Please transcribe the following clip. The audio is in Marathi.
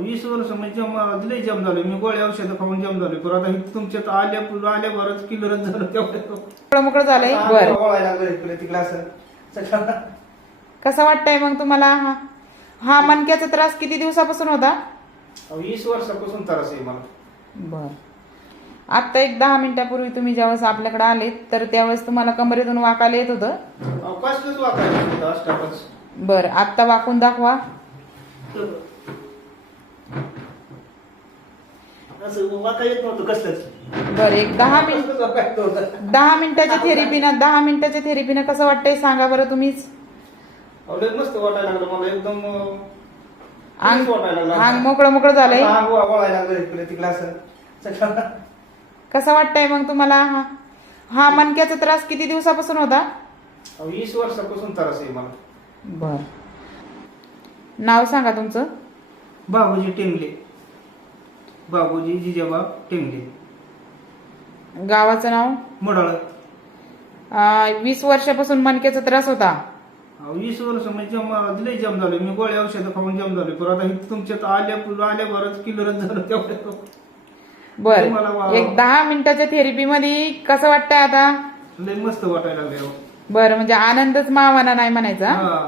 वीस वर्ष म्हणजे जम दिले जम झाले. मी गोळ्या औषधं खाऊन जम झाले. पण आता हे तुमच्यात आल्या आल्या बरंच किलरच झालं तेवढं. मोकळं मोकळं झालंय बर. गोळायला लागलं इकडे तिकडे असं. सगळं. कसं वाटतंय मग तुम्हाला? हा. हा मणक्याचा त्रास किती दिवसापासून होता? अहो, वीस वर्षापासून त्रास आहे मला. बर. आता एक दहा मिनिटापूर्वी तुम्ही ज्यावेळेस आपल्याकडे आले तर त्यावेळेस तुम्हाला कमरेतून वाकायला येत होतं? अहो, कसलंच वाकायला होतं अष्टापच. बर आत्ता वाकून दाखवा. असं वाका येत नव्हतं कसलंच. बर एक दहा मिनिट कसलंच वाकायचं होतं? दहा मिनिटाच्या थेरपीनं दहा मिनिटाच्या थेरपीनं कसं वाटतंय सांगा बरं तुम्हीच. अहो, लय मस्त वाटायला लागलं मला एकदम अं, अंग मस्त वाटायला लागलं. अंग मोकळं मोकळं झालंय? अंग वा- वळायला लागलं इकडे तिकडे असं. सगळं. कसं वाटतंय मग तुम्हाला? हा. हा मणक्याचा त्रास किती दिवसापासून होता? अहो, वीस वर्षापासून त्रास आहे मला. बर. नाव सांगा तुमचं. बाबूजी टेंगले. बाबूजी जिजाबा टेंगले गावाचं नाव? मोडाळ. अं, वीस वर्षापासून मणक्याचा त्रास होता? वीस वर्ष म्हणजे जम दिले जम झाले मी गोळ्या औषधं खाऊन जम झाले पण आता हे तुमच्यात आल्या आल्या बरंच किलरच झालं बर. वा- एक दहा मिनिटाच्या थेरपी मध्ये कसं वाटतंय आता? लय मस्त वाटायला लागले अहो. बर म्हणजे आनंदच मावाना नाही म्हणायचा हा.